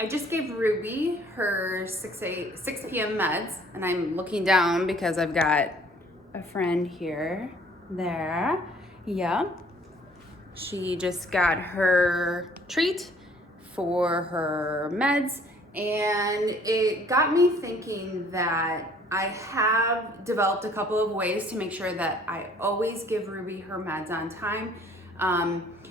I just gave Ruby her 6 p.m. meds, and I'm looking down because I've got a friend here. There. Yeah. She just got her treat for her meds, and it got me thinking that I have developed a couple of ways to make sure that I always give Ruby her meds on time.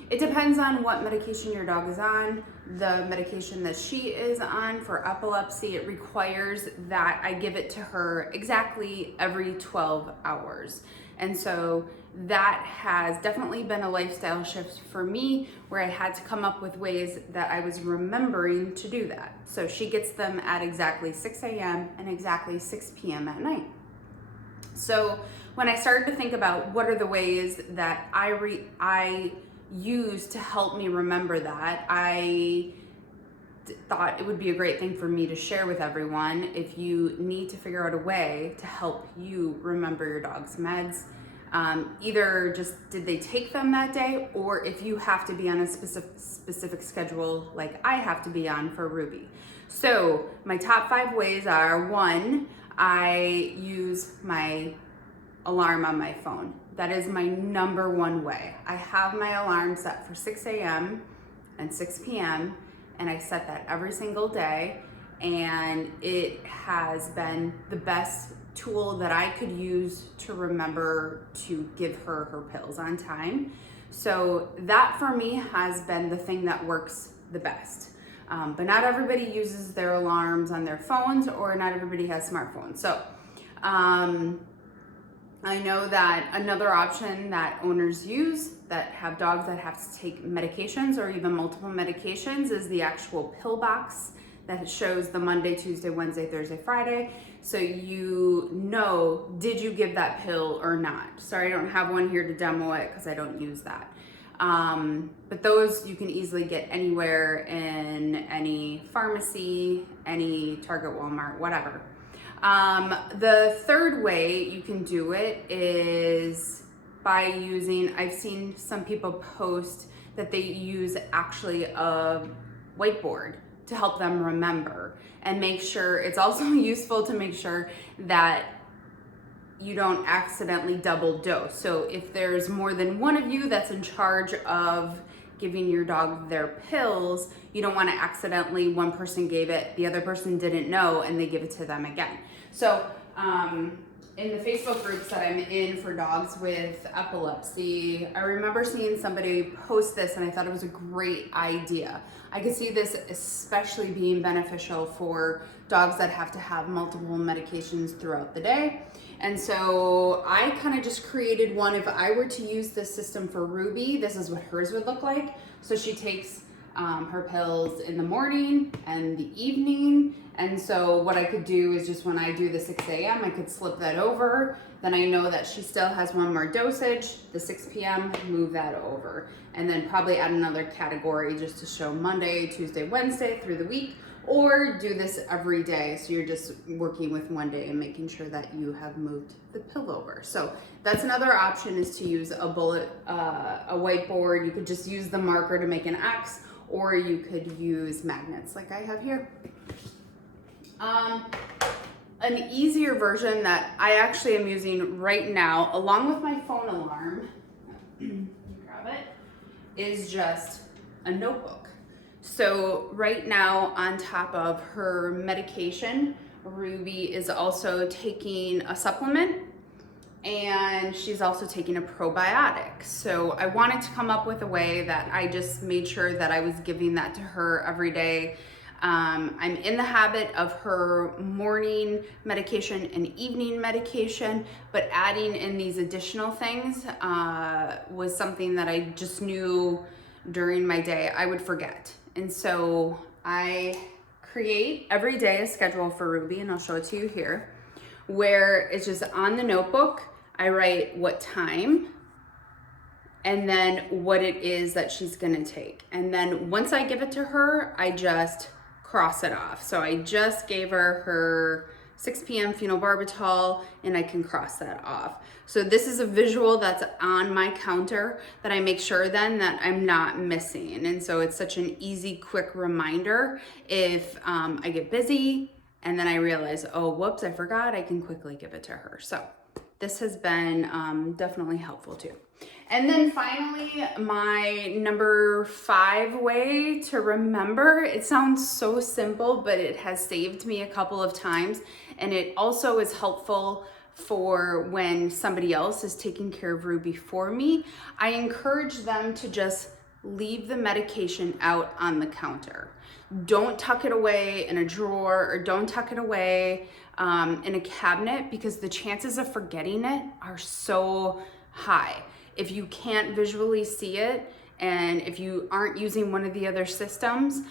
It depends on what medication your dog is on. The medication that she is on for epilepsy, it requires that I give it to her exactly every 12 hours. And so that has definitely been a lifestyle shift for me, where I had to come up with ways that I was remembering to do that. So she gets them at exactly 6 a.m. and exactly 6 p.m. at night. So when I started to think about what are the ways that I use to help me remember that, I thought it would be a great thing for me to share with everyone. If you need to figure out a way to help you remember your dog's meds, either just did they take them that day, or if you have to be on a specific schedule like I have to be on for Ruby. So my top 5 ways are: 1, I use my alarm on my phone. That is my number 1 way. I have my alarm set for 6 a.m. and 6 p.m. and I set that every single day, and it has been the best tool that I could use to remember to give her her pills on time. So that for me has been the thing that works the best. But not everybody uses their alarms on their phones, or not everybody has smartphones. So I know that another option that owners use that have dogs that have to take medications or even multiple medications is the actual pill box that shows the Monday, Tuesday, Wednesday, Thursday, Friday. So you know, did you give that pill or not? Sorry, I don't have one here to demo it because I don't use that. But those you can easily get anywhere, in any pharmacy, any Target, Walmart, whatever. The third way you can do it is by using, I've seen some people post that they use actually a whiteboard to help them remember, and make sure it's also useful to make sure that you don't accidentally double dose. So if there's more than one of you that's in charge of giving your dog their pills, you don't want to accidentally, one person gave it, the other person didn't know, and they give it to them again. So in the Facebook groups that I'm in for dogs with epilepsy, I remember seeing somebody post this, and I thought it was a great idea. I could see this especially being beneficial for dogs that have to have multiple medications throughout the day. And so I kind of just created one. If I were to use this system for Ruby, this is what hers would look like. So she takes her pills in the morning and the evening. And so what I could do is just when I do the 6 a.m., I could slip that over. Then I know that she still has one more dosage. The 6 p.m., move that over. And then probably add another category just to show Monday, Tuesday, Wednesday through the week. Or do this every day, so you're just working with one day and making sure that you have moved the pill over. So that's another option, is to use a whiteboard. You could just use the marker to make an X, or you could use magnets like I have here. An easier version that I actually am using right now, along with my phone alarm, grab it, is just a notebook. So right now, on top of her medication, Ruby is also taking a supplement, and she's also taking a probiotic. So I wanted to come up with a way that I just made sure that I was giving that to her every day. I'm in the habit of her morning medication and evening medication, but adding in these additional things was something that I just knew during my day I would forget. And so I create every day a schedule for Ruby, and I'll show it to you here, where it's just on the notebook. I write what time and then what it is that she's gonna take. And then once I give it to her, I just cross it off. So I just gave her her 6 p.m. phenobarbital, and I can cross that off. So this is a visual that's on my counter that I make sure then that I'm not missing. And so it's such an easy, quick reminder if I get busy and then I realize, oh, whoops, I forgot, I can quickly give it to her. So this has been definitely helpful too. And then finally, my number 5 way to remember, it sounds so simple, but it has saved me a couple of times. And it also is helpful for when somebody else is taking care of Ruby for me. I encourage them to just leave the medication out on the counter. Don't tuck it away in a drawer, or don't tuck it away in a cabinet, because the chances of forgetting it are so high. If you can't visually see it, and if you aren't using one of the other systems,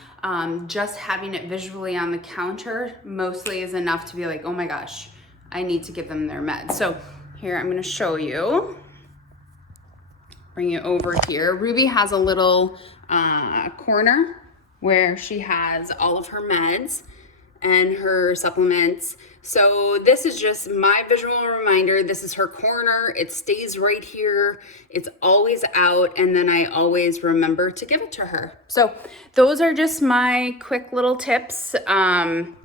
just having it visually on the counter mostly is enough to be like, oh my gosh, I need to give them their meds. So here, I'm gonna show you. Bring it over here. Ruby has a little corner where she has all of her meds and her supplements. So this is just my visual reminder. This is her corner. It stays right here. It's always out, and then I always remember to give it to her. So those are just my quick little tips.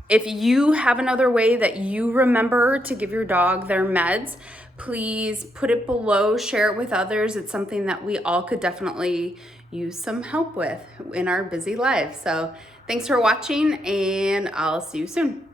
If you have another way that you remember to give your dog their meds, please put it below, share it with others. It's something that we all could definitely use some help with in our busy lives. So thanks for watching, and I'll see you soon.